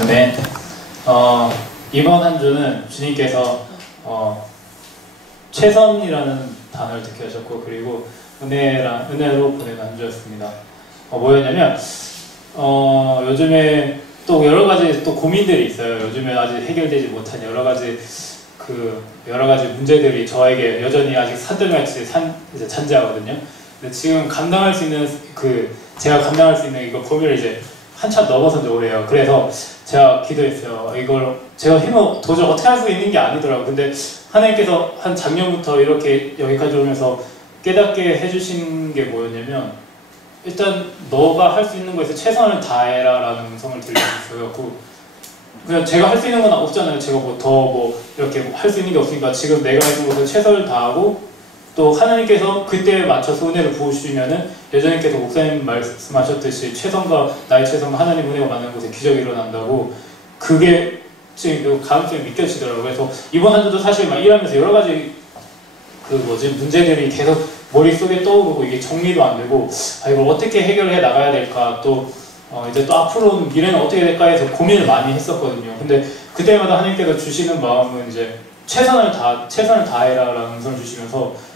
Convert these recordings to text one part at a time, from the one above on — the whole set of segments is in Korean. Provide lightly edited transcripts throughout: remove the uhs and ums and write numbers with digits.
아멘. 이번 한 주는 주님께서 최선이라는 단어를 듣게 하셨고, 그리고 은혜로 보내는 한 주였습니다. 뭐였냐면 요즘에 또 여러 가지 또 고민들이 있어요. 요즘에 아직 해결되지 못한 여러 가지 문제들이 저에게 여전히 아직 산들같이 잔재하거든요. 근데 지금 감당할 수 있는 제가 감당할 수 있는 이거 범위를 이제 한참 넘어선 지 오래요. 그래서 제가 기도했어요. 이걸 제가 힘을 도저히 어떻게 할 수 있는 게 아니더라고요. 근데 하나님께서 한 작년부터 이렇게 여기까지 오면서 깨닫게 해주신 게 뭐였냐면, 일단 너가 할 수 있는 거에서 최선을 다해라 라는 음성을 들려주셨어요. 그냥 제가 할 수 있는 건 없잖아요. 제가 이렇게 할 수 있는 게 없으니까 지금 내가 있는 곳에 최선을 다하고, 또 하나님께서 그때에 맞춰서 은혜를 부어주시면은 예전님께서 목사님 말씀하셨듯이 나의 최선과 하나님 은혜가 많은 곳에 기적이 일어난다고, 그게 지금 가능성이 믿겨지더라고요. 그래서 이번 한 주도 사실 막 일하면서 여러 가지 문제들이 계속 머릿속에 떠오르고, 이게 정리도 안 되고, 이걸 어떻게 해결해 나가야 될까, 또 이제 또 앞으로 미래는 어떻게 될까 해서 고민을 많이 했었거든요. 근데 그때마다 하나님께서 주시는 마음은 이제 최선을 다해라 라는 음성을 주시면서,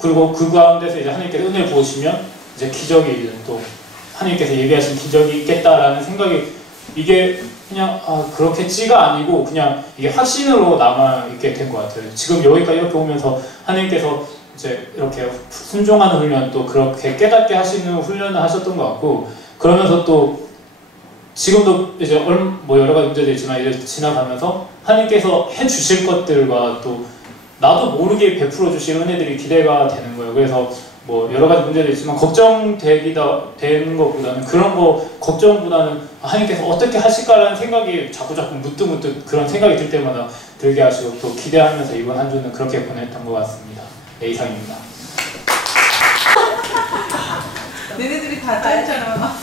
그리고 그 가운데서 이제 하나님께서 은혜를 부으시면 이제 기적이 이제 또 하나님께서 얘기하신 기적이 있겠다라는 생각이, 이게 그냥 그렇겠지가 아니고 그냥 이게 확신으로 남아있게 된 것 같아요. 지금 여기까지 이렇게 오면서 하나님께서 이제 이렇게 순종하는 훈련, 또 그렇게 깨닫게 하시는 훈련을 하셨던 것 같고, 그러면서 또 지금도 이제 여러 가지 문제들이 있지만 이제 지나가면서 하나님께서 해주실 것들과 또 나도 모르게 베풀어 주실 은혜들이 기대가 되는 거예요. 그래서 여러 가지 문제도 있지만 되는 것보다는, 그런 걱정보다는 하나님께서 어떻게 하실까라는 생각이 자꾸 문득 그런 생각이 들 때마다 들게 하시고, 또 기대하면서 이번 한 주는 그렇게 보냈던 것 같습니다. 네, 이상입니다. 너네들이 다 짧잖아.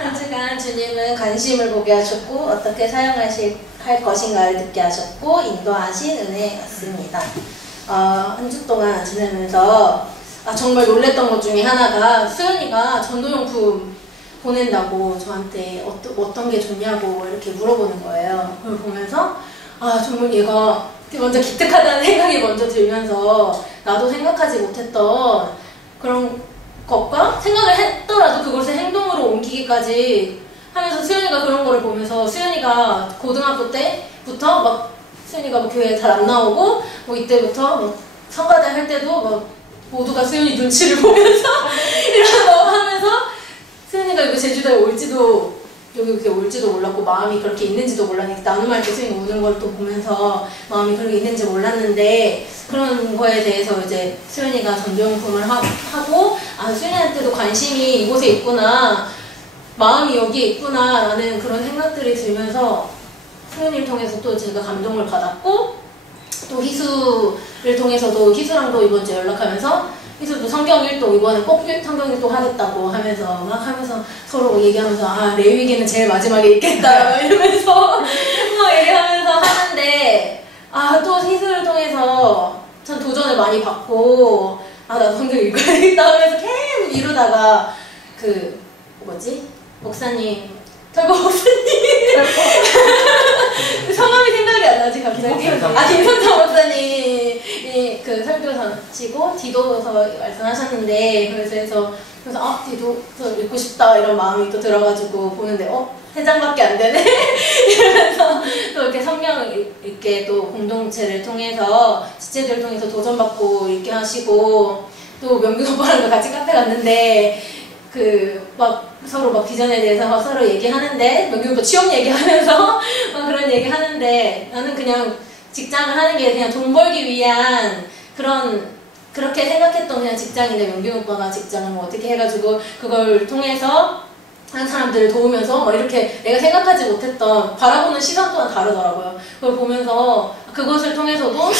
한 주간 주님은 관심을 보게 하셨고, 어떻게 할 것인가를 듣게 하셨고, 인도하신 은혜였습니다. 한 주 동안 지내면서 정말 놀랬던 것 중에 하나가, 수연이가 전도용품 보낸다고 저한테 어떤 게 좋냐고 이렇게 물어보는 거예요. 그걸 보면서 정말 얘가 먼저 기특하다는 생각이 먼저 들면서, 나도 생각하지 못했던 그런 것과 생각을 했더라도 그것을 행동으로 옮기기까지 하면서, 수연이가 그런 거를 보면서, 수연이가 고등학교 때부터 수연이가 교회에 잘 안 나오고, 이때부터 성가대 할 때도 모두가 수연이 눈치를 보면서 이런 거 하면서, 수연이가 이거 제주도에 여기 이렇게 올지도 몰랐고, 마음이 그렇게 있는지도 몰랐는데, 나눔할 때 수연이 우는 걸 또 보면서 마음이 그렇게 있는지 몰랐는데, 그런 거에 대해서 이제 수연이가 전도용품을 하고, 수연이한테도 관심이 이곳에 있구나, 마음이 여기에 있구나 라는 그런 생각들이 들면서, 수연이를 통해서 또 제가 감동을 받았고, 또 희수를 통해서도, 희수랑도 이번 주에 연락하면서, 희수도 성경 일독 이번에 꼭 성경 일독 하겠다고 하면서 서로 얘기하면서, 레위기는 제일 마지막에 있겠다 이러면서 얘기하면서 하는데, 또 희수를 통해서 전 도전을 많이 받고, 나도 성경 읽어야겠다 하면서 계속 이루다가 목사님, 털보 목사님 성함이 생각이 안 나지 갑자기. 김선창 목사님이 설교하시고 디도서 말씀하셨는데, 그래서 디도서 읽고 싶다 이런 마음이 또 들어가지고 보는데, 3장밖에 안 되네 이러면서 또 이렇게 성경 읽게, 또 공동체를 통해서 지체들을 통해서 도전받고 읽게 하시고, 또 명균 오빠랑 같이 카페 갔는데 서로 비전에 대해서 서로 얘기하는데, 명균 오빠 취업 얘기하면서 그런 얘기하는데, 나는 그냥 직장을 하는 게 그냥 돈 벌기 위한 그렇게 생각했던 그냥 직장인데, 명균 오빠가 직장을 어떻게 해가지고 그걸 통해서 하는 사람들을 도우면서 막 이렇게 내가 생각하지 못했던 바라보는 시선 또한 다르더라고요. 그걸 보면서 그것을 통해서도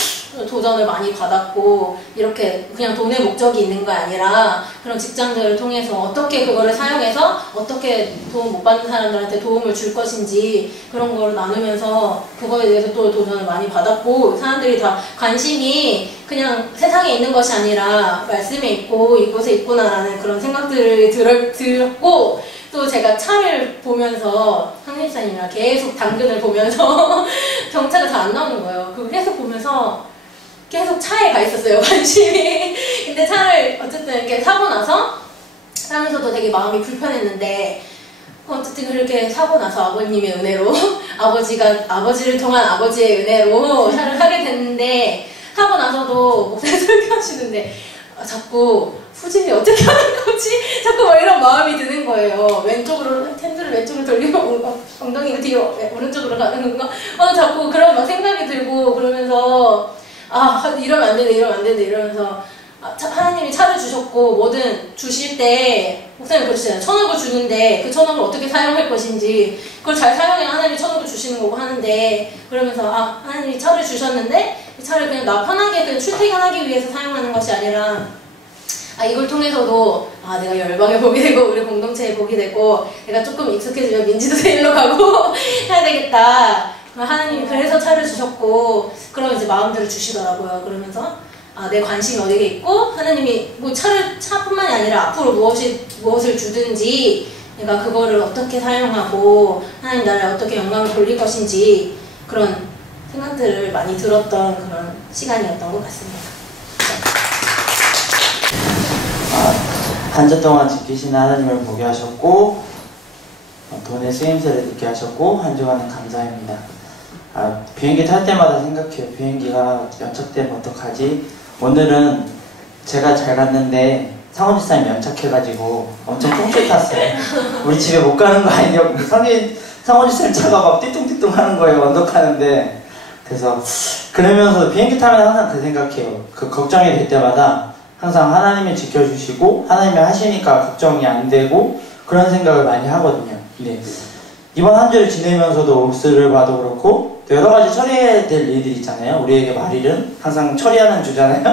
도전을 많이 받았고, 이렇게 그냥 돈의 목적이 있는 거 아니라 그런 직장들을 통해서 어떻게 그거를 사용해서 어떻게 도움 못 받는 사람들한테 도움을 줄 것인지 그런 걸 나누면서 그거에 대해서 또 도전을 많이 받았고, 사람들이 다 관심이 그냥 세상에 있는 것이 아니라 말씀에 있고 이곳에 있구나라는 그런 생각들을 들었고, 또 제가 차를 보면서 상림사님이랑 계속 당근을 보면서 경차가 잘 안 나오는 거예요. 그걸 계속 보면서 계속 차에 가 있었어요, 관심이. 근데 차를 어쨌든 이렇게 사고 나서 사면서도 되게 마음이 불편했는데, 어쨌든 그렇게 사고 나서 아버님의 은혜로 아버지를 통한 아버지의 은혜로 차를 사게 됐는데, 사고 나서도 목사님 설교하시는데 자꾸 후진이 어떻게 하는 거지? 자꾸 막 이런 마음이 드는 거예요. 왼쪽으로 핸들을 왼쪽으로 돌리고 엉덩이가 뒤로 오른쪽으로 가는 거. 자꾸 그런 막 생각이 들고, 그러면서 이러면 안 되네, 이러면 안 되네 이러면서 하나님이 차를 주셨고 뭐든 주실 때 목사님 그러시잖아요. 1,000억을 주는데 그 1,000억을 어떻게 사용할 것인지, 그걸 잘 사용해야 하나님이 1,000억을 주시는 거고 하는데, 그러면서 하나님이 차를 주셨는데 이 차를 그냥 나 편하게 그냥 출퇴근하기 위해서 사용하는 것이 아니라 이걸 통해서도 내가 열방에 보게 되고 우리 공동체에 보게 되고 내가 조금 익숙해지면 민지도 세일로 가고 해야 되겠다. 하나님이 그래서 차를 주셨고, 그런 이제 마음들을 주시더라고요. 그러면서 내 관심이 어디에 있고, 하나님이 뭐 차뿐만이 아니라 앞으로 무엇을 주든지 내가 그거를 어떻게 사용하고 하나님 나라에 어떻게 영광을 돌릴 것인지, 그런 생각들을 많이 들었던 그런 시간이었던 것 같습니다. 한 주 동안 지키시는 하나님을 보게 하셨고, 돈의 쓰임새를 느끼게 하셨고, 한 주간은 감사합니다. 비행기 탈 때마다 생각해요. 비행기가 연착되면 어떡하지? 오늘은 제가 잘 갔는데 상원지사님 연착해가지고 엄청 똥줄 탔어요. 우리 집에 못 가는 거 아니냐고. 상원지사님 차가 막 띠뚱띠뚱 하는 거예요, 언덕하는데. 그래서 그러면서 비행기 타면 항상 그 생각해요. 그 걱정이 될 때마다 항상 하나님이 지켜주시고 하나님이 하시니까 걱정이 안 되고 그런 생각을 많이 하거든요. 근데 이번 한 주를 지내면서도 옥스를 봐도 그렇고 또 여러 가지 처리해야 될 일들이 있잖아요. 우리에게 말일은 항상 처리하는 주잖아요.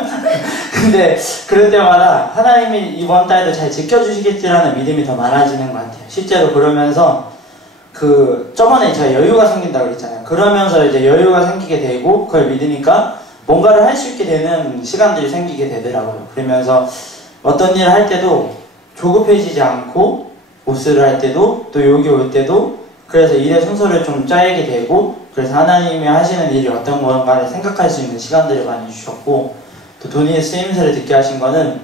근데 그럴 때마다 하나님이 이번 달도 잘 지켜주시겠지라는 믿음이 더 많아지는 것 같아요. 실제로 그러면서 저번에 제가 여유가 생긴다고 그랬잖아요. 그러면서 이제 여유가 생기게 되고 그걸 믿으니까 뭔가를 할 수 있게 되는 시간들이 생기게 되더라고요. 그러면서 어떤 일을 할 때도 조급해지지 않고 옥스를 할 때도 또 여기 올 때도 그래서 일의 순서를 좀 짜게 되고, 그래서 하나님이 하시는 일이 어떤 건가를 생각할 수 있는 시간들을 많이 주셨고, 또 돈의 쓰임새를 듣게 하신 거는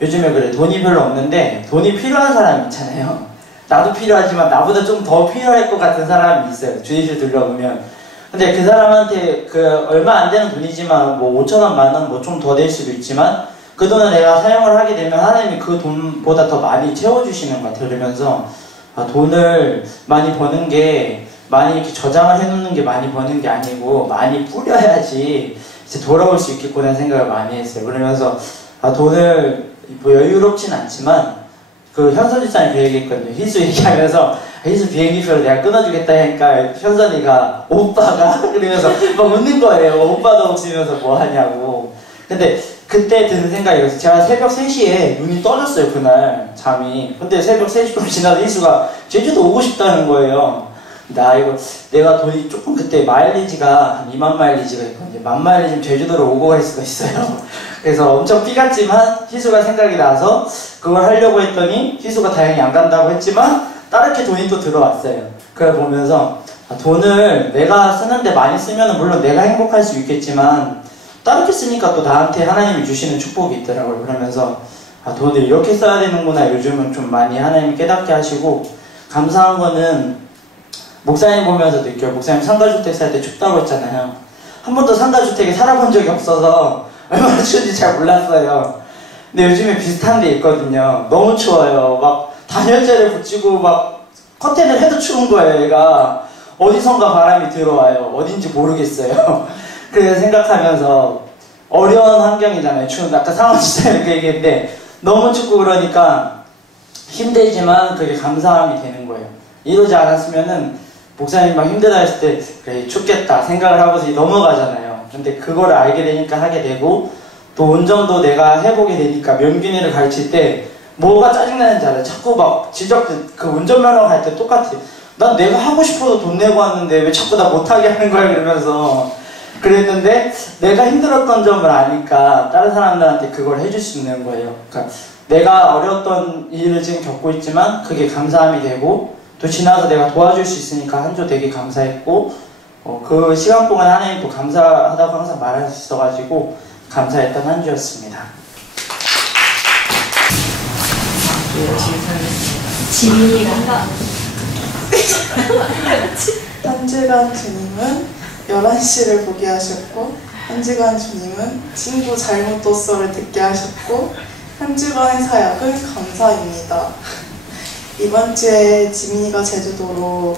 요즘에 그래, 돈이 별로 없는데 돈이 필요한 사람 있잖아요. 나도 필요하지만 나보다 좀 더 필요할 것 같은 사람이 있어요. 주위를 둘러보면. 근데 그 사람한테 얼마 안 되는 돈이지만 뭐 5,000원, 만원 뭐 좀 더 될 수도 있지만 그 돈을 내가 사용을 하게 되면 하나님이 그 돈보다 더 많이 채워주시는 것 같아요. 그러면서 돈을 많이 버는 게 많이 이렇게 저장을 해놓는 게 많이 버는 게 아니고 많이 뿌려야지 이제 돌아올 수 있겠구나 생각을 많이 했어요. 그러면서 돈을 뭐 여유롭진 않지만 현선지사님 그 얘기했거든요. 희수 얘기하면서 희수 비행기표를 내가 끊어주겠다 하니까 현선이가 오빠가 그러면서 막 웃는 거예요. 오빠도 없으면서 뭐 하냐고. 근데 그때 드는 생각이었어요. 제가 새벽 3시에 눈이 떠졌어요, 그날 잠이. 근데 새벽 3시쯤 지나서 희수가 제주도 오고 싶다는 거예요. 내가 돈이 조금 그때 마일리지가 한 2만 마일리지가 있거든요. 10,000 마일리지면 제주도로 오고 갈 수가 있어요. 그래서 엄청 삐갔지만 희수가 생각이 나서 그걸 하려고 했더니 희수가 다행히 안 간다고 했지만 다르게 돈이 또 들어왔어요. 그걸 보면서 돈을 내가 쓰는데 많이 쓰면 물론 내가 행복할 수 있겠지만 다르게 쓰니까 또 나한테 하나님이 주시는 축복이 있더라고요. 그러면서 돈을 이렇게 써야 되는구나 요즘은 좀 많이 하나님이 깨닫게 하시고, 감사한 거는 목사님 보면서 느껴요. 목사님 상가주택 살 때 춥다고 했잖아요. 한 번도 상가주택에 살아본 적이 없어서 얼마나 추운지 잘 몰랐어요. 근데 요즘에 비슷한 데 있거든요. 너무 추워요. 막 단열재를 붙이고 막 커튼을 해도 추운 거예요. 얘가 어디선가 바람이 들어와요. 어딘지 모르겠어요. 그래서 생각하면서 어려운 환경이잖아요. 추운, 아까 상원지사님 그 얘기했는데 너무 춥고 그러니까 힘들지만 그게 감사함이 되는 거예요. 이러지 않았으면은 목사님 막 힘들다 했을 때 그래 춥겠다 생각을 하고서 넘어가잖아요. 근데 그거를 알게 되니까 하게 되고, 또 운전도 내가 해보게 되니까 명균이를 가르칠 때 뭐가 짜증나는지 알아요. 자꾸 막 그 운전면허 갈 때 똑같아. 난 내가 하고 싶어서 돈 내고 왔는데 왜 자꾸 나 못하게 하는 거야 그러면서 그랬는데, 내가 힘들었던 점을 아니까 다른 사람들한테 그걸 해줄 수 있는 거예요. 그러니까 내가 어려웠던 일을 지금 겪고 있지만 그게 감사함이 되고, 또 지나서 내가 도와줄 수 있으니까 한 주 되게 감사했고, 그 시간 동안 하나님 또 감사하다고 항상 말할 수 있어가지고 감사했던 한 주였습니다. 지민이가 한 주간 주님은 11시를 보게 하셨고, 한 주간 주님은 친구 잘못 뒀어를 듣게 하셨고, 한 주간의 사역은 감사입니다. 이번 주에 지민이가 제주도로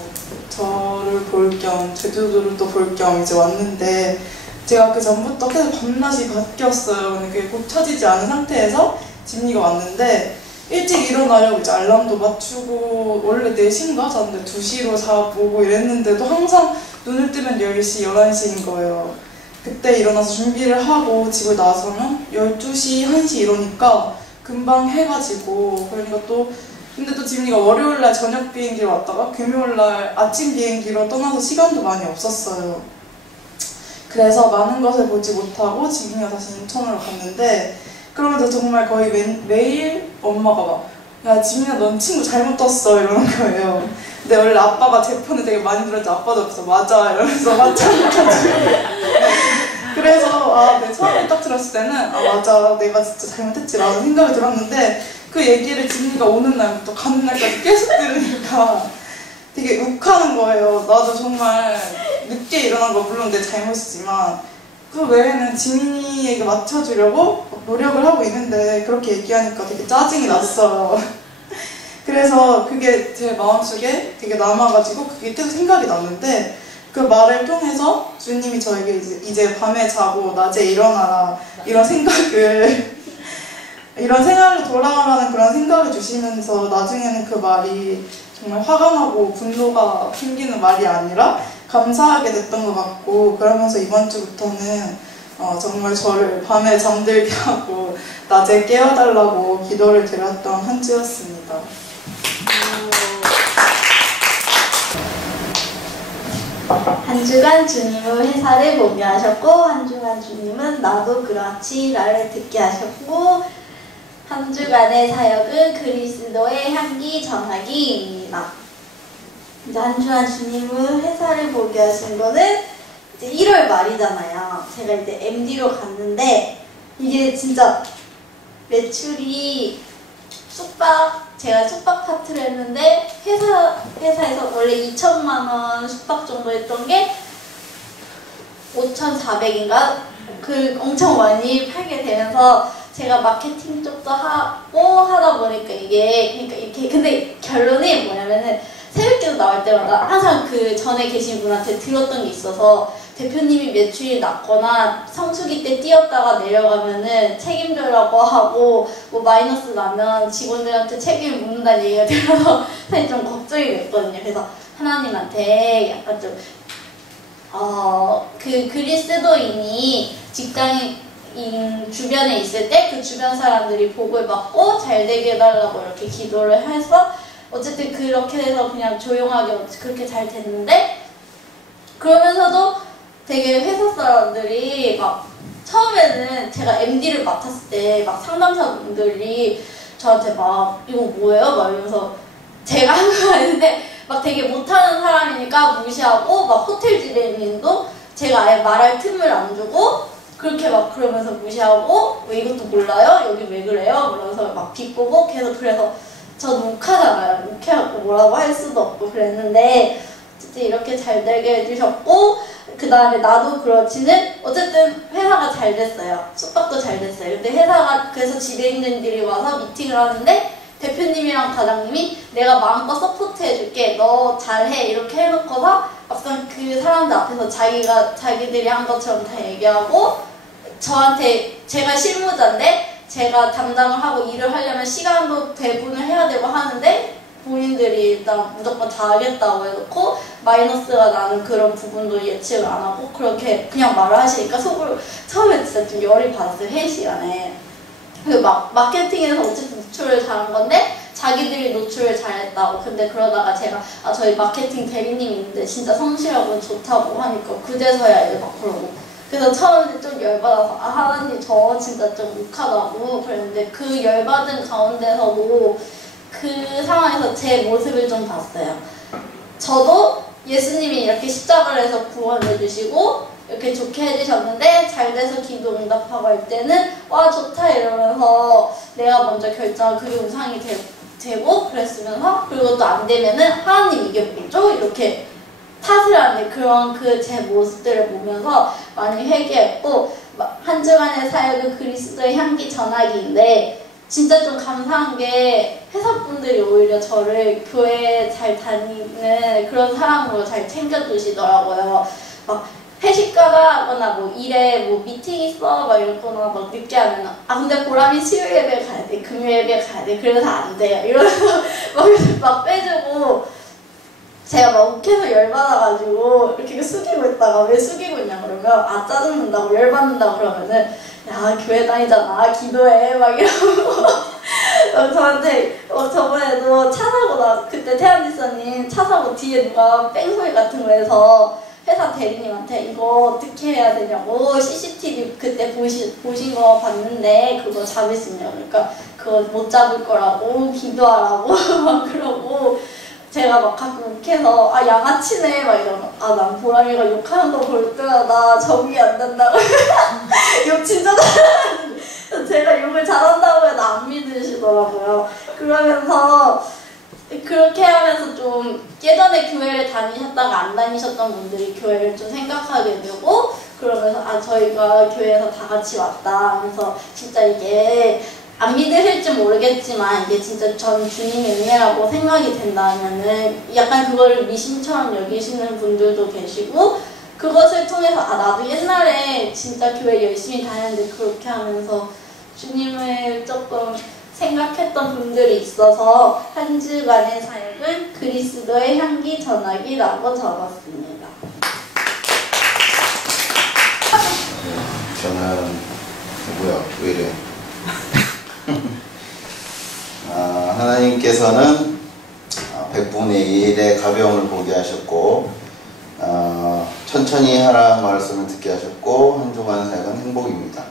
저를 볼 겸, 제주도를 또 볼 겸 이제 왔는데, 제가 그 전부터 계속 밤낮이 바뀌었어요. 근데 그게 고쳐지지 않은 상태에서 지민이가 왔는데, 일찍 일어나려고 이제 알람도 맞추고, 원래 4시인가 잤는데 2시로 자보고 이랬는데도 항상 눈을 뜨면 10시, 11시인 거예요. 그때 일어나서 준비를 하고 집을 나서면 12시, 1시 이러니까 금방 해가지고, 그러니까 근데 또 지민이가 월요일날 저녁 비행기로 왔다가 금요일날 아침 비행기로 떠나서 시간도 많이 없었어요. 그래서 많은 것을 보지 못하고 지민이가 다시 인천으로 갔는데, 그러면서 정말 거의 매일 엄마가 막, 야 지민아 넌 친구 잘못 떴어 이러는 거예요. 근데 원래 아빠가 제 폰을 되게 많이 들었지, 아빠도 옆에서 맞아 이러면서 맞아. 그래서 네, 처음에 딱 들었을 때는 맞아 내가 진짜 잘못했지라는 생각이 들었는데, 그 얘기를 지민이가 오는 날부터 가는 날까지 계속 들으니까 되게 욱하는 거예요. 나도 정말 늦게 일어난 거 물론 내 잘못이지만 그 외에는 지민이에게 맞춰주려고 노력을 하고 있는데, 그렇게 얘기하니까 되게 짜증이 났어요. 그래서 그게 제 마음속에 되게 남아가지고 그게 계속 생각이 났는데, 그 말을 통해서 주님이 저에게 이제 밤에 자고 낮에 일어나라 이런 생각을 이런 생활로 돌아가라는 그런 생각을 주시면서, 나중에는 그 말이 정말 화가 나고 분노가 생기는 말이 아니라 감사하게 됐던 것 같고, 그러면서 이번 주부터는 정말 저를 밤에 잠들게 하고 낮에 깨워달라고 기도를 드렸던 한 주였습니다. 한 주간 주님은 회사를 보게 하셨고, 한 주간 주님은 나도 그렇지 나를 듣게 하셨고, 한 주간의 사역은 그리스도의 향기 전하기입니다. 이제 한 주간 주님은 회사를 보게 하신 거는 이제 1월 말이잖아요. 제가 이제 MD로 갔는데, 이게 진짜 매출이 제가 숙박 파트를 했는데 회사에서 원래 2천만 원 숙박 정도 했던 게 5,400인가 그 엄청 많이 팔게 되면서, 제가 마케팅 쪽도 하고 하다 보니까 이게 그러니까 이렇게, 근데 결론이 뭐냐면은 새벽기도 나올 때마다 항상 그 전에 계신 분한테 들었던 게 있어서, 대표님이 매출이 낮거나 성수기 때 뛰었다가 내려가면은 책임져라고 하고, 뭐 마이너스 나면 직원들한테 책임을 묻는다는 얘기가 들어서 사실 좀 걱정이 됐거든요. 그래서 하나님한테 약간 좀 그 그리스도인이 직장인 주변에 있을 때 그 주변 사람들이 복을 받고 잘 되게 해달라고 이렇게 기도를 해서, 어쨌든 그렇게 해서 그냥 조용하게 그렇게 잘 됐는데, 그러면서도 되게 회사 사람들이 막 처음에는 제가 MD를 맡았을 때 막 상담사분들이 저한테 막 이거 뭐예요? 막 이러면서 제가 한 거 아닌데 막 되게 못하는 사람이니까 무시하고, 막 호텔 지배인도 제가 아예 말할 틈을 안 주고 그렇게 막 그러면서 무시하고, 왜 이것도 몰라요? 여기 왜 그래요? 그러면서 막 비꼬고 계속. 그래서 저는 욱하잖아요. 욱해갖고 뭐라고 할 수도 없고 그랬는데, 어쨌든 이렇게 잘 되게 해주셨고, 그 다음에 나도 그렇지는 어쨌든 회사가 잘 됐어요. 숙박도 잘 됐어요. 근데 회사가, 그래서 지배인들이 와서 미팅을 하는데 대표님이랑 과장님이 내가 마음껏 서포트 해줄게, 너 잘해 이렇게 해놓고서 막상 그 사람들 앞에서 자기들이 한 것처럼 다 얘기하고, 저한테, 제가 실무자인데 제가 담당을 하고 일을 하려면 시간도 배분을 해야 되고 하는데 본인들이 일단 무조건 다 하겠다고 해놓고 마이너스가 나는 그런 부분도 예측을 안 하고 그렇게 그냥 말을 하시니까 속으로 처음에 진짜 좀 열이 받았어요. 회의 시간에. 마케팅에서 어쨌든 노출을 잘한 건데 자기들이 노출을 잘했다고. 근데 그러다가 제가 저희 마케팅 대리님이 있는데 진짜 성실하고 좋다고 하니까 그제서야 이제 막 그러고. 그래서 처음에 좀 열받아서 하나님 저 진짜 좀 욱하다고 그랬는데 그 열받은 가운데서도 그 상황에서 제 모습을 좀 봤어요. 저도 예수님이 이렇게 십자가를 해서 구원해 주시고 이렇게 좋게 해주셨는데 잘 돼서 기도 응답하고 할 때는 와 좋다 이러면서 내가 먼저 결정하고 그게 우상이 되고 그랬으면서 그리고 또 안 되면은 하나님 이게 뭐죠? 이렇게 탓을 하는 그런 제 모습들을 보면서 많이 회개했고 한 주간의 사역은 그리스도의 향기 전하기인데 진짜 좀 감사한 게 회사분들이 오히려 저를 교회 잘 다니는 그런 사람으로 잘 챙겨주시더라고요. 막 회식 가거나 뭐 일에 뭐 미팅 있어 막 이러거나 막 늦게 하면 근데 보람이 수요일 예배 가야 돼 금요일 예배 가야 돼 그래서 안 돼요 이러면서 막 빼주고 제가 막 욱해서 열받아가지고 이렇게 숙이고 있다가 왜 숙이고 있냐 그러면 짜증난다고 열받는다고 그러면은 야 교회 다니잖아 기도해 막 이러고 저한테 저번에도 차 사고 그때 태안지사님 차 사고 뒤에 누가 뺑소리 같은 거 해서 회사 대리님한테 이거 어떻게 해야 되냐고 CCTV 그때 보신 거 봤는데 그거 잡을 수 있냐고 그러니까 그거 못 잡을 거라고 기도하라고 막 그러고 제가 막 가끔 욱해서 양아치네 막 이러면 난 보람이가 욕하는 거 볼 때마다 적응이 안 된다고 욕 진짜 잘하는데 제가 욕을 잘한다고 해도 안 믿으시더라고요. 그러면서 그렇게 하면서 좀 예전에 교회를 다니셨다가 안 다니셨던 분들이 교회를 좀 생각하게 되고 그러면서 저희가 교회에서 다 같이 왔다 하면서 진짜 이게 안 믿으실지 모르겠지만 이게 진짜 전 주님의 은혜라고 생각이 된다면은 약간 그거를 미신처럼 여기시는 분들도 계시고 그것을 통해서 나도 옛날에 진짜 교회 열심히 다녔는데 그렇게 하면서 주님을 조금 생각했던 분들이 있어서 한 주간의 사역은 그리스도의 향기 전하기라고 적었습니다. 저는 뭐야 왜 이래 하나님께서는 100분의 1의 가벼움을 보게 하셨고 천천히 하라 말씀을 듣게 하셨고 한 주간 사역은 행복입니다.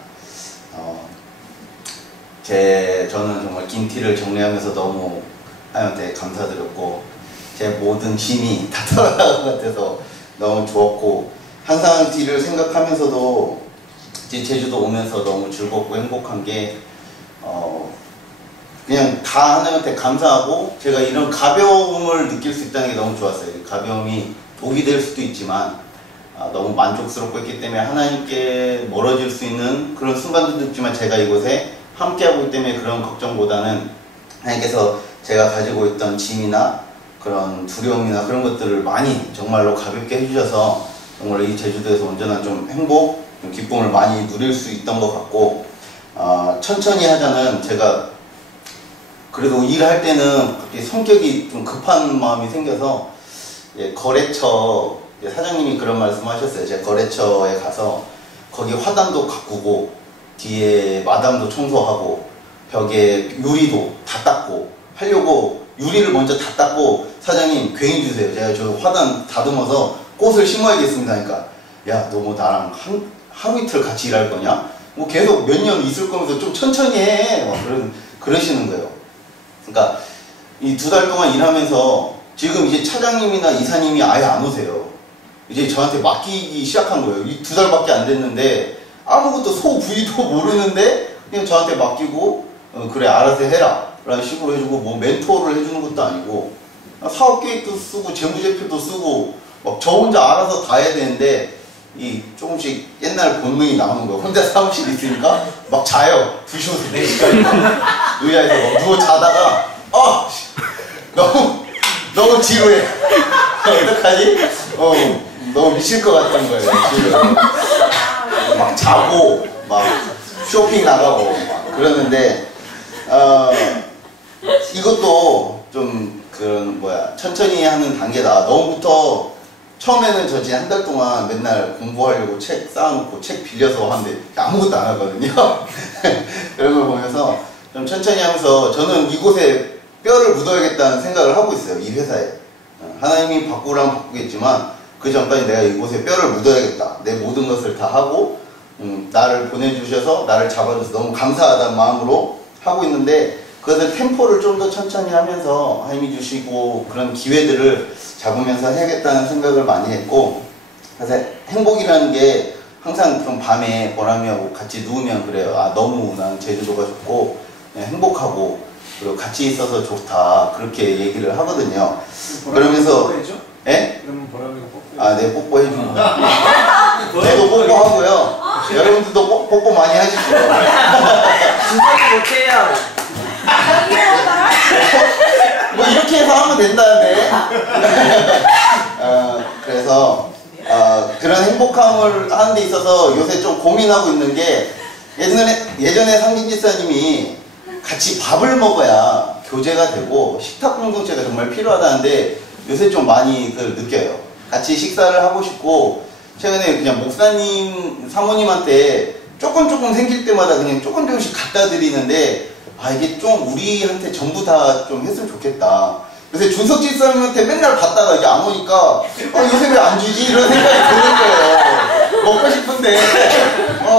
저는 정말 긴 티를 정리하면서 너무 하나님한테 감사드렸고 제 모든 힘이 다 돌아간 것 같아서 너무 좋았고 항상 뒤를 생각하면서도 제주도 오면서 너무 즐겁고 행복한 게 그냥 다 하나님한테 감사하고 제가 이런 가벼움을 느낄 수 있다는 게 너무 좋았어요. 가벼움이 독이 될 수도 있지만 너무 만족스럽고 했기 때문에 하나님께 멀어질 수 있는 그런 순간도 있지만 제가 이곳에 함께하고 있기 때문에 그런 걱정보다는 하나님께서 제가 가지고 있던 짐이나 그런 두려움이나 그런 것들을 많이 정말로 가볍게 해주셔서 정말 이 제주도에서 온전한 좀 행복, 좀 기쁨을 많이 누릴 수 있던 것 같고 천천히 하자는 제가 그래도 일할 때는 성격이 좀 급한 마음이 생겨서 거래처 사장님이 그런 말씀 하셨어요. 제가 거래처에 가서 거기 화단도 가꾸고 뒤에 마담도 청소하고 벽에 유리도 다 닦고 하려고 유리를 먼저 다 닦고 사장님 괜히 주세요. 제가 저 화단 다듬어서 꽃을 심어야겠습니다. 그러니까 야 너 뭐 나랑 하루 이틀 같이 일할 거냐? 뭐 계속 몇 년 있을 거면서 좀 천천히 해. 막 그러시는 거예요. 그러니까 이 2달 동안 일하면서 지금 이제 차장님이나 이사님이 아예 안 오세요. 이제 저한테 맡기기 시작한 거예요. 이 2달밖에 안 됐는데 아무것도 소 부위도 모르는데 그냥 저한테 맡기고 그래 알아서 해라 라는 식으로 해주고 뭐 멘토를 해주는 것도 아니고 사업계획도 쓰고 재무제표도 쓰고 막 저 혼자 알아서 다 해야 되는데 이 조금씩 옛날 본능이 나오는 거예요. 혼자 사무실 있으니까 막 자요. 2시부터 4시까지 의자에서 막 누워 자다가 너무 지루해. 어떡하지? 너무 미칠 것 같은 거예요. 지금 막 자고 막 쇼핑 나가고 막 그러는데 이것도 좀 그런 뭐야 천천히 하는 단계다. 너무부터 처음에는 저 지금 한 달 동안 맨날 공부하려고 책 쌓아놓고 책 빌려서 하는데 아무것도 안 하거든요. 그런 걸 보면서 좀 천천히 하면서 저는 이곳에 뼈를 묻어야겠다는 생각을 하고 있어요. 이 회사에. 하나님이 바꾸라면 바꾸겠지만 그 전까지 내가 이곳에 뼈를 묻어야겠다. 내 모든 것을 다 하고 나를 보내주셔서 나를 잡아줘서 너무 감사하다는 마음으로 하고 있는데 그것을 템포를 좀 더 천천히 하면서 하나님이 주시고 그런 기회들을 잡으면서 해야겠다는 생각을 많이 했고 그래서 행복이라는 게 항상 좀 밤에 보람이하고 같이 누우면 그래요. 아 너무 난 제주도가 좋고 행복하고 그리고 같이 있어서 좋다 그렇게 얘기를 하거든요. 그러면서 예? 그러면 보람이가 뽀뽀. 아, 네, 뽀뽀해주는 거. 저도 뽀뽀하고요. 여러분들도 뽀뽀 많이 하시죠. 진짜 못해요. 뭐 이렇게 해서 하면 된다는데. 그래서 그런 행복함을 하는 데 있어서 요새 좀 고민하고 있는 게 예전에 상진 지사님이 같이 밥을 먹어야 교제가 되고 식탁 공동체가 정말 필요하다는데 요새 좀 많이 그걸 느껴요. 같이 식사를 하고 싶고 최근에 그냥 목사님 사모님한테 조금 생길 때마다 그냥 조금씩 갖다 드리는데 아 이게 좀 우리한테 전부 다 좀 했으면 좋겠다. 요새 준석 집사님한테 맨날 받다가 이제 안 오니까 요새 왜 안 주지? 이런 생각이 드는 거예요. 먹고 싶은데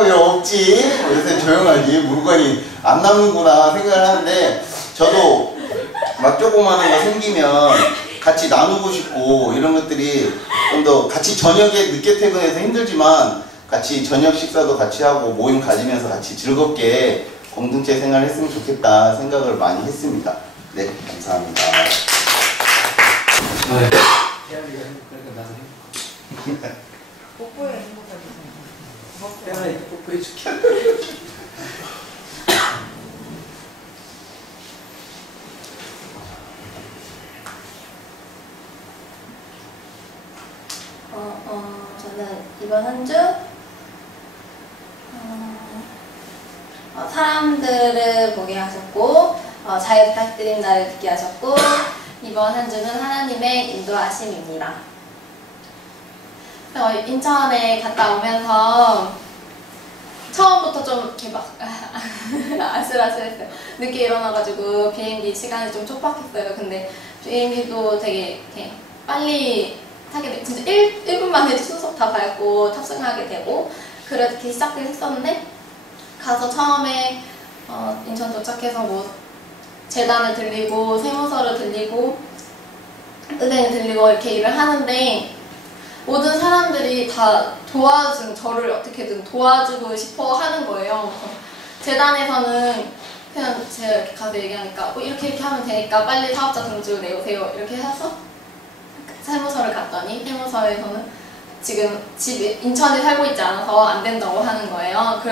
왜 없지? 요새 조용하지? 물건이 안 남는구나 생각을 하는데 저도 막 조그마한 거 생기면 같이 나누고 싶고 이런 것들이 좀 더 같이 저녁에 늦게 퇴근해서 힘들지만 같이 저녁 식사도 같이 하고 모임 가지면서 같이 즐겁게 공동체 생활을 했으면 좋겠다 생각을 많이 했습니다. 네, 감사합니다. 태연이가 행복하니까 나도 행복해. 뽀뽀에 행복하게 태연아 이거 뽀뽀해줄게. 저는 이번 한 주 사람들을 보게 하셨고 잘 부탁드립니다를 듣게 하셨고 이번 한 주는 하나님의 인도하심입니다. 인천에 갔다 오면서 처음부터 좀 이렇게 막 아슬아슬했어요. 늦게 일어나가지고 비행기 시간이 좀 촉박했어요. 근데 비행기도 되게 이렇게 빨리 타게 돼. 진짜 1분 만에 수속 다 밟고 탑승하게 되고 그렇게 시작을 했었는데 가서 처음에 인천 도착해서 뭐 재단을 들리고 세무서를 들리고 은행을 들리고 이렇게 일을 하는데 모든 사람들이 다 저를 어떻게든 도와주고 싶어 하는 거예요. 재단에서는 그냥 제가 이렇게 가서 얘기하니까 이렇게 하면 되니까 빨리 사업자 등록을 내오세요 이렇게 해서 세무서를 갔더니 세무서에서는 지금 인천에 살고 있지 않아서 안 된다고 하는 거예요.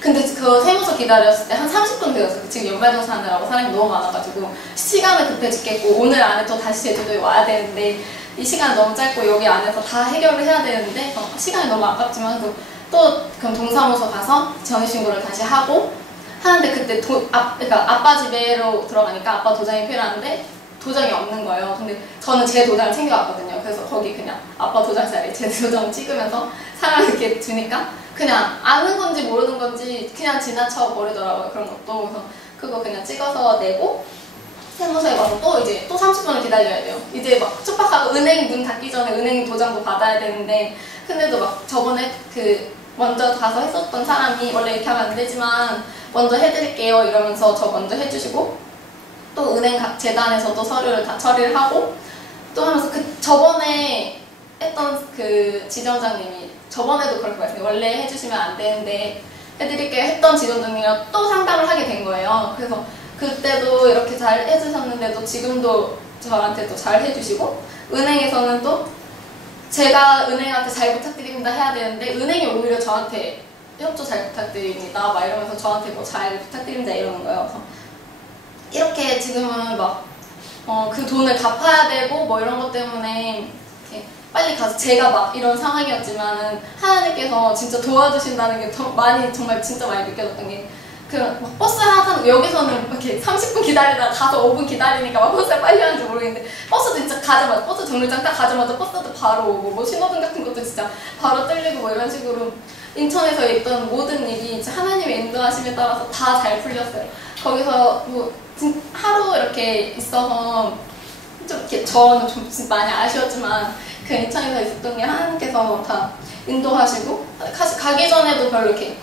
근데 그 세무서 기다렸을 때 한 30분 되었어요. 지금 연말정산 하느라고 사람이 너무 많아가지고 시간은 급해 죽겠고 오늘 안에 또 다시 제주도에 와야 되는데 이 시간 너무 짧고 여기 안에서 다 해결을 해야 되는데 시간이 너무 아깝지만 또 그럼 동사무소 가서 전입신고를 다시 하고 하는데 그때 그러니까 아빠 집에로 들어가니까 아빠 도장이 필요한데 도장이 없는 거예요. 근데 저는 제 도장을 챙겨왔거든요. 그래서 거기 그냥 아빠 도장 자리에 제 도장 찍으면서 사람 이렇게 주니까 그냥 아는 건지 모르는 건지 그냥 지나쳐 버리더라고요. 그런 것도. 그래서 그거 그냥 찍어서 내고 세무서에 와서 또 30분을 기다려야 돼요. 이제 막 촉박하고 은행 문 닫기 전에 은행 도장도 받아야 되는데 근데도 막 저번에 먼저 가서 했었던 사람이 원래 이렇게 하면 안 되지만 먼저 해드릴게요 이러면서 저 먼저 해주시고 또 은행 재단에서도 서류를 다 처리를 하고 또 하면서 저번에 했던 그 지점장님이 저번에도 그렇게 말씀해요. 원래 해주시면 안 되는데 해드릴게요 했던 지점장님이랑 또 상담을 하게 된 거예요. 그래서 그때도 이렇게 잘 해주셨는데도 지금도 저한테 또 잘 해주시고 은행에서는 또 제가 은행한테 잘 부탁드립니다 해야 되는데 은행이 오히려 저한테 협조 잘 부탁드립니다 막 이러면서 저한테 뭐 잘 부탁드립니다 이러는 거예요. 그래서 이렇게 지금은 막 그 돈을 갚아야 되고 뭐 이런 것 때문에 이렇게 빨리 가서 제가 막 이런 상황이었지만은 하나님께서 진짜 도와주신다는 게 정말 진짜 많이 느껴졌던 게 막 버스 하나 타고 여기서는 이렇게 30분 기다리다가 가서 5분 기다리니까 막 버스가 빨리 하는지 모르겠는데 버스도 진짜 가자마자 버스 정류장 딱 가자마자 버스도 바로 오고 뭐 신호등 같은 것도 진짜 바로 뚫리고 뭐 이런 식으로 인천에서 있던 모든 일이 하나님의 인도하심에 따라서 다 잘 풀렸어요. 거기서 뭐 하루 이렇게 있어서 좀 이렇게 저는 좀 많이 아쉬웠지만 그 인천에서 있었던 게 하나님께서 다 인도하시고 가기 전에도 별로 이렇게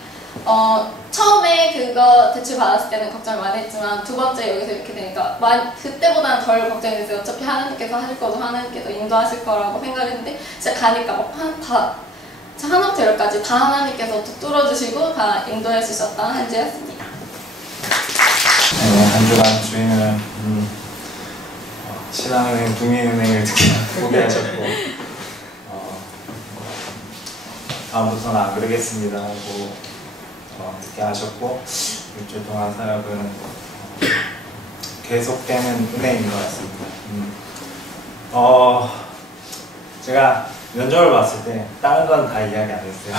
처음에 그거 대출 받았을 때는 걱정을 많이 했지만 두 번째 여기서 이렇게 되니까 그때보다는 덜 걱정이 됐어요. 어차피 하나님께서 하실 거고 하나님께서 인도하실 거라고 생각했는데 진짜 가니까 막 하나부터 열까지 다 하나님께서 뚫어주시고 다 인도해 주셨던 한 주였습니다. 네, 한 주간 주인은 신한은행, 국민은행을 특히 보게 하셨고 다음부터는 안 그러겠습니다 하고 듣게 하셨고 일주일 동안 사역은 계속되는 은혜인 것 같습니다. 제가 면접을 봤을 때 다른 건 다 이야기 안 했어요.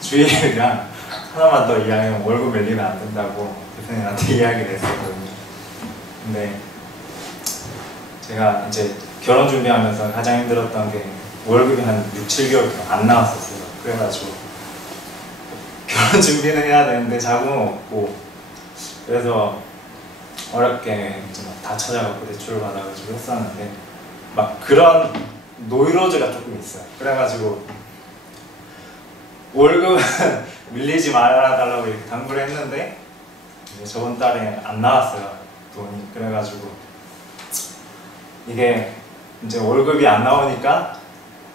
주일이랑 하나만 더 이야기하면 월급 밀리면 안 된다고 대표님한테 이야기를 했었거든요. 근데 제가 이제 결혼 준비하면서 가장 힘들었던 게 월급이 한 6-7개월 안 나왔었어요. 그래가지고 결혼 준비는 해야 되는데 자금은 없고 그래서 어렵게 이제 막 다 찾아갖고 대출을 받아가지고 했었는데 막 그런 노이로즈가 조금 있어요. 그래가지고 월급은 밀리지 말아달라고 이렇게 당부를 했는데 이제 저번 달에 안 나왔어요, 돈이. 그래가지고 이게 이제 월급이 안 나오니까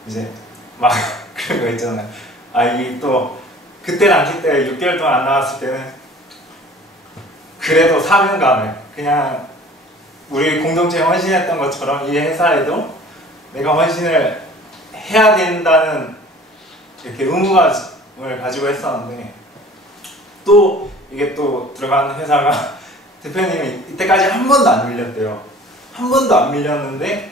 이제 막 그런 거 있잖아요. 이게 또 그때 당시 때 6개월 동안 안 나왔을 때는 그래도 사명감을 그냥 우리 공동체에 헌신했던 것처럼 이 회사에도 내가 헌신을 해야 된다는 이렇게 의무감을 가지고 했었는데 또 이게 또 들어가는 회사가 대표님이 이때까지 한 번도 안 밀렸대요. 한 번도 안 밀렸는데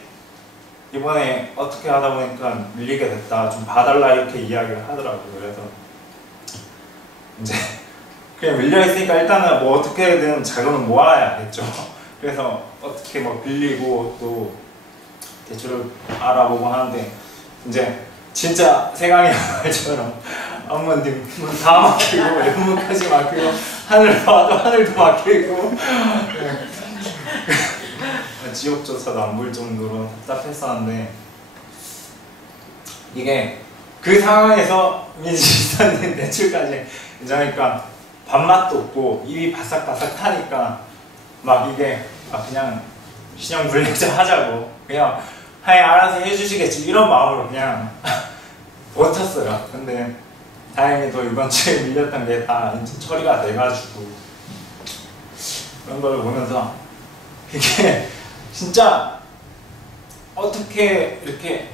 이번에 어떻게 하다 보니까 밀리게 됐다, 좀 봐달라 이렇게 이야기를 하더라고요. 그래서 이제 그냥 밀려있으니까 일단은 뭐 어떻게든 자금을 모아야겠죠. 그래서 어떻게 뭐 빌리고 또 대출을 알아보고 하는데 이제 진짜 세강의 말처럼 앞문 뒷문 다 막히고 연문까지 막히고 하늘 봐도 하늘도 막히고 지옥조차도 안 보일 정도로 답답했었는데 이게 그 상황에서 민지사님 대출까지 인정하니까 밥맛도 없고 입이 바삭바삭 타니까 막 이게 그냥 신용불량자 하자고 그냥 알아서 해주시겠지 이런 마음으로 그냥 버텼어요. 근데 다행히도 이번 주에 밀렸던 게 다 처리가 돼가지고 그런 걸 보면서 이게 진짜 어떻게 이렇게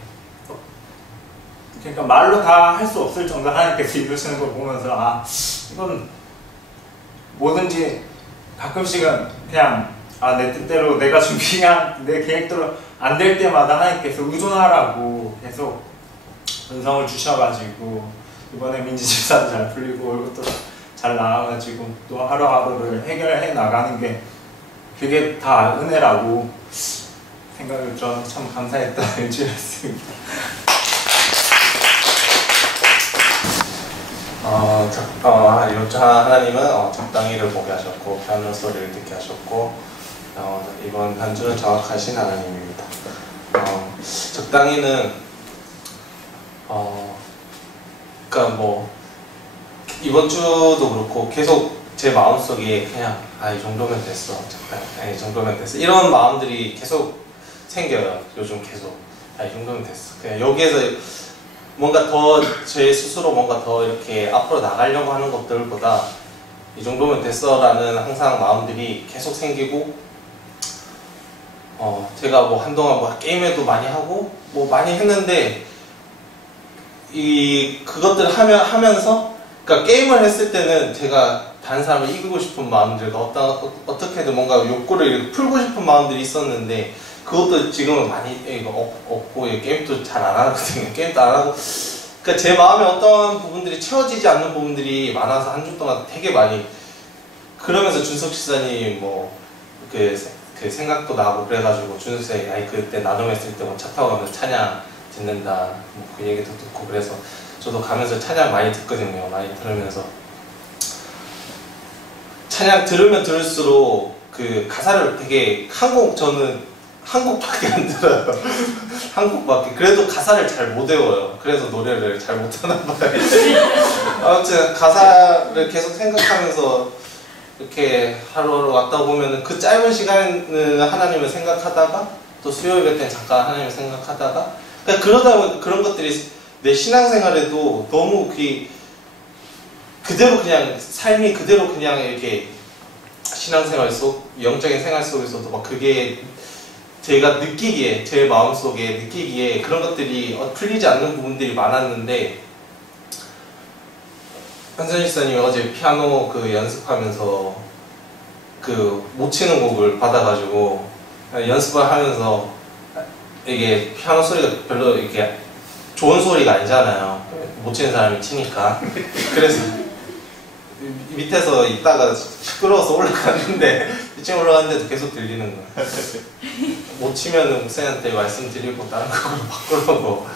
그러니까 말로 다 할 수 없을 정도 하나님께서 이루시는 걸 보면서 이건 뭐든지 가끔씩은 그냥 내 뜻대로 내가 준비한 내 계획대로 안 될 때마다 하나님께서 의존하라고 계속 은성을 주셔가지고 이번에 민지집사도 잘 풀리고 월급도 잘 나와가지고 또 하루하루를 해결해 나가는 게 그게 다 은혜라고 생각을 들어서 참 감사했던 일주일이었습니다. 하나님은 적당히를 보게 하셨고 피아노 소리를 듣게 하셨고 이번 한 주는 정확하신 하나님입니다. 적당히는 그러니까 뭐 이번 주도 그렇고 계속 제 마음속에 그냥 이 정도면 됐어, 적당히 이 정도면 됐어 이런 마음들이 계속 생겨요. 요즘 계속 이 정도면 됐어. 그냥 여기에서 뭔가 더 제 스스로 뭔가 더 이렇게 앞으로 나가려고 하는 것들보다 이 정도면 됐어 라는 항상 마음들이 계속 생기고 제가 뭐 한동안 뭐 게임에도 많이 하고 뭐 많이 했는데 그것들을 하면서 그러니까 게임을 했을 때는 제가 다른 사람을 이기고 싶은 마음들과 어떻게든 뭔가 욕구를 풀고 싶은 마음들이 있었는데 그것도 지금은 많이 이거 없고 게임도 잘 안 하거든요. 게임도 안 하고 그러니까 제 마음에 어떤 부분들이 채워지지 않는 부분들이 많아서 한 주 동안 되게 많이 그러면서 준석 지사님 그 생각도 나고 그래가지고 준석 씨 아이 그때 나눔했을 때 뭐 차 타고 가면서 찬양 듣는다 뭐 그 얘기도 듣고 그래서 저도 가면서 찬양 많이 듣거든요. 많이 들으면서 찬양 들으면 들을수록 그 가사를 되게 저는 한국밖에 안 들어요. 한국밖에. 그래도 가사를 잘 못 외워요. 그래서 노래를 잘 못하나 봐요. 아무튼 가사를 계속 생각하면서 이렇게 하루하루 왔다 보면은 그 짧은 시간은 하나님을 생각하다가 또 수요일 같은 잠깐 하나님을 생각하다가 그러니까 그러다 보면 그런 것들이 내 신앙생활에도 너무 그대로 그냥 삶이 그대로 그냥 이렇게 신앙생활 속 영적인 생활 속에서도 막 그게 제가 느끼기에 제 마음속에 느끼기에 그런 것들이 풀리지 않는 부분들이 많았는데 현선 집사님이 어제 피아노 그 연습하면서 그 못 치는 곡을 받아가지고 연습을 하면서 이게 피아노 소리가 별로 이렇게 좋은 소리가 아니잖아요. 못 치는 사람이 치니까. 그래서 밑에서 있다가 시끄러워서 올라갔는데 2층 올라갔는데도 계속 들리는 거예요. 못 치면은 목사님한테 말씀드리고 다른 곡으로 바꾸려고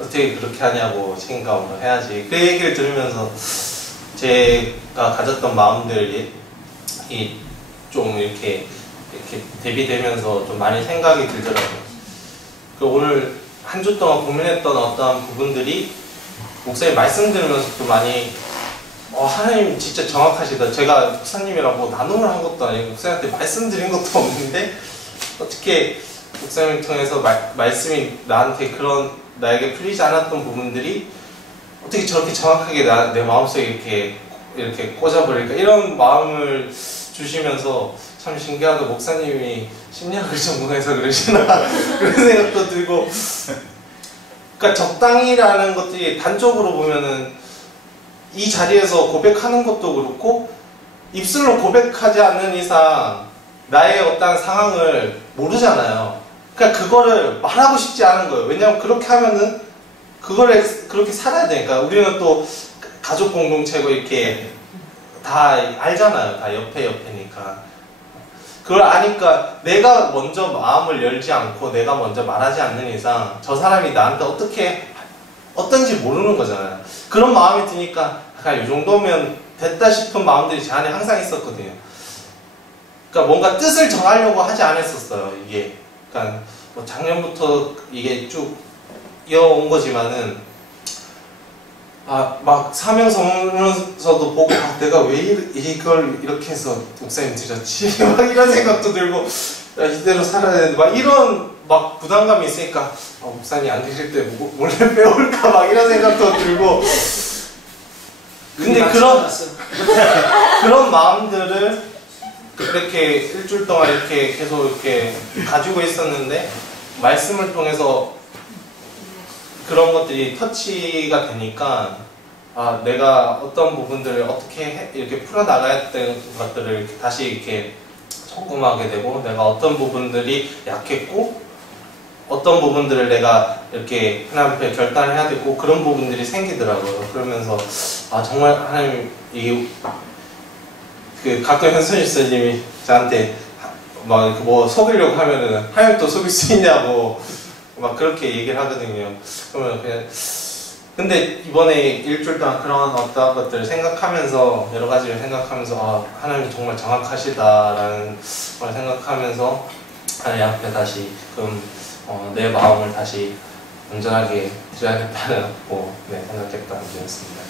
어떻게 그렇게 하냐고 책임감으로 해야지. 그 얘기를 들으면서 제가 가졌던 마음들이 좀 이렇게 대비되면서 좀 많이 생각이 들더라고요. 그 오늘 한 주 동안 고민했던 어떤 부분들이 목사님 말씀 들으면서 또 많이 하나님 진짜 정확하시다. 제가 목사님이랑 뭐 나눔을 한 것도 아니고 목사님한테 말씀드린 것도 없는데 어떻게 목사님을 통해서 말씀이 나한테 나에게 풀리지 않았던 부분들이 어떻게 저렇게 정확하게 내 마음속에 이렇게 꽂아버릴까 이런 마음을 주시면서 참 신기하다. 목사님이 심리학을 전공해서 그러시나 그런 생각도 들고 그러니까 적당히라는 것들이 단적으로 보면은 이 자리에서 고백하는 것도 그렇고 입술로 고백하지 않는 이상 나의 어떤 상황을 모르잖아요. 그러니까 그거를 말하고 싶지 않은 거예요. 왜냐하면 그렇게 하면은 그거를 그렇게 살아야 되니까. 우리는 또 가족 공동체고 이렇게 다 알잖아요. 다 옆에니까. 그걸 아니까 내가 먼저 마음을 열지 않고 내가 먼저 말하지 않는 이상 저 사람이 나한테 어떤지 모르는 거잖아요. 그런 마음이 드니까 이 정도면 됐다 싶은 마음들이 제 안에 항상 있었거든요. 그러니까 뭔가 뜻을 정하려고 하지 않았었어요. 이게 그러니까 뭐 작년부터 이게 쭉 이어온 거지만은 막 사명서면서도 보고 내가 왜 이걸 이렇게 해서 목사님 드렸지? 막 이런 생각도 들고 이대로 살아야 되는데 막 이런 막 부담감이 있으니까 목사님 안 계실 때 몰래 빼올까 막 이런 생각도 들고 근데 그런 마음들을 그렇게 일주일 동안 이렇게 계속 이렇게 가지고 있었는데 말씀을 통해서 그런 것들이 터치가 되니까 내가 어떤 부분들을 어떻게 이렇게 풀어나가야 되는 것들을 이렇게 다시 이렇게 점검하게 되고 내가 어떤 부분들이 약했고 어떤 부분들을 내가 이렇게 하나님 앞에 결단해야 되고 그런 부분들이 생기더라고요. 그러면서 정말 하나님 가끔 현선 집사님이 저한테 막 뭐 속이려고 하면은 하나님 또 속일 수 있냐고 막 그렇게 얘기를 하거든요. 그러면 그냥 근데 이번에 일주일 동안 그런 어떤 것들을 생각하면서 여러 가지를 생각하면서 하나님 정말 정확하시다라는 걸 생각하면서 하나님 앞에 다시 내 마음을 다시 온전하게 드려야겠다는 생각했던 문제였습니다.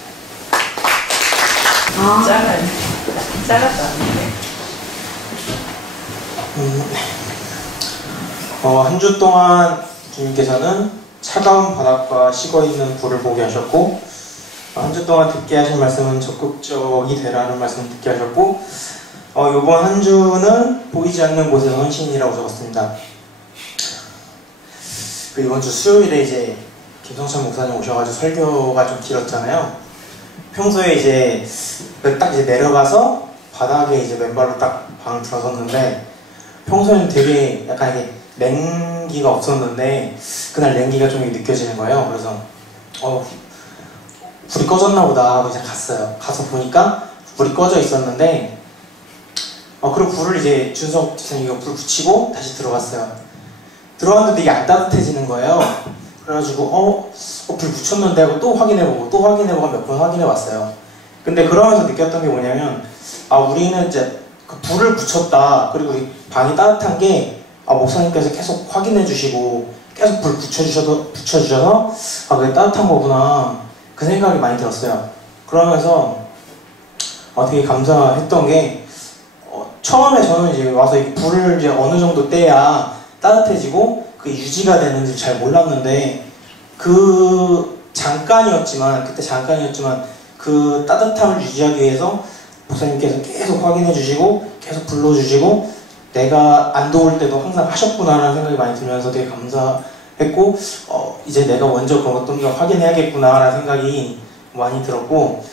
짧았다. 한 주 동안 주님께서는 차가운 바닥과 식어있는 불을 보게 하셨고 한 주 동안 듣게 하신 말씀은 적극적이 되라는 말씀을 듣게 하셨고 이번 한 주는 보이지 않는 곳에 헌신이라고 적었습니다. 이번 주 수요일에 이제 김성찬 목사님 오셔가지고 설교가 좀 길었잖아요. 평소에 이제 딱 내려가서 바닥에 이제 맨발로 딱 방 들어섰는데 평소에는 되게 약간 이게 냉기가 없었는데 그날 냉기가 좀 느껴지는 거예요. 그래서 불이 꺼졌나 보다 하고 이제 갔어요. 가서 보니까 불이 꺼져 있었는데 그리고 불을 이제 준석 집사님이 불 붙이고 다시 들어갔어요. 들어갔는데 이게 안 따뜻해지는 거예요. 그래가지고 불 붙였는데 하고 또 확인해보고 또 확인해보고 몇 번 확인해봤어요. 근데 그러면서 느꼈던 게 뭐냐면 우리는 이제 그 불을 붙였다. 그리고 이 방이 따뜻한 게 목사님께서 계속 확인해 주시고 계속 불 붙여주셔서 그게 따뜻한 거구나 그 생각이 많이 들었어요. 그러면서 되게 감사했던 게 처음에 저는 이제 와서 이 불을 이제 어느 정도 떼야 따뜻해지고 그 유지가 되는지 잘 몰랐는데 그때 잠깐이었지만 그 따뜻함을 유지하기 위해서 목사님께서 계속 확인해 주시고 계속 불러주시고 내가 안 더울 때도 항상 하셨구나라는 생각이 많이 들면서 되게 감사했고 이제 내가 먼저 그런 것도 좀 확인해야겠구나라는 생각이 많이 들었고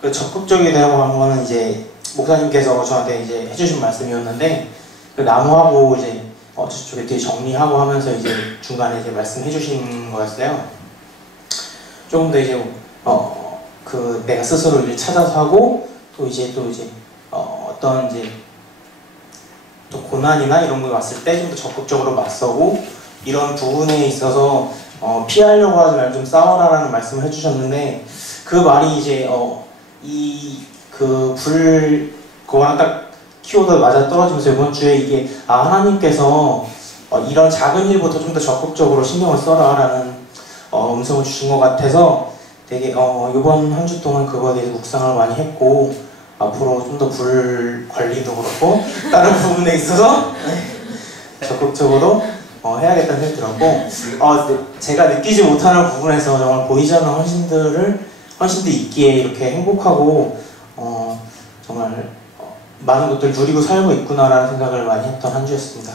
그 적극적이라고 한 거는 이제 목사님께서 저한테 이제 해주신 말씀이었는데 그 나무하고 이제 저쪽에 되게 정리하고 하면서 이제 중간에 이제 말씀해 주신 거였어요. 조금 더 이제 그 내가 스스로 일 찾아서 하고 또 이제 어떤 이제 또 고난이나 이런 거 왔을 때 좀 더 적극적으로 맞서고 이런 부분에 있어서 피하려고 하지 말고 좀 싸워라라는 말씀을 해주셨는데 그 말이 이제 그거랑 딱 키워드 맞아 떨어지면서 이번 주에 이게 하나님께서 이런 작은 일부터 좀 더 적극적으로 신경을 써라라는 음성을 주신 것 같아서 되게 이번 한 주 동안 그거에 대해서 묵상을 많이 했고 앞으로 좀 더 불 관리도 그렇고 다른 부분에 있어서 적극적으로 해야겠다는 생각이 들었고 제가 느끼지 못하는 부분에서 정말 보이지 않는 헌신들이 있기에 이렇게 행복하고 정말 많은 것들 누리고 살고 있구나라는 생각을 많이 했던 한 주였습니다.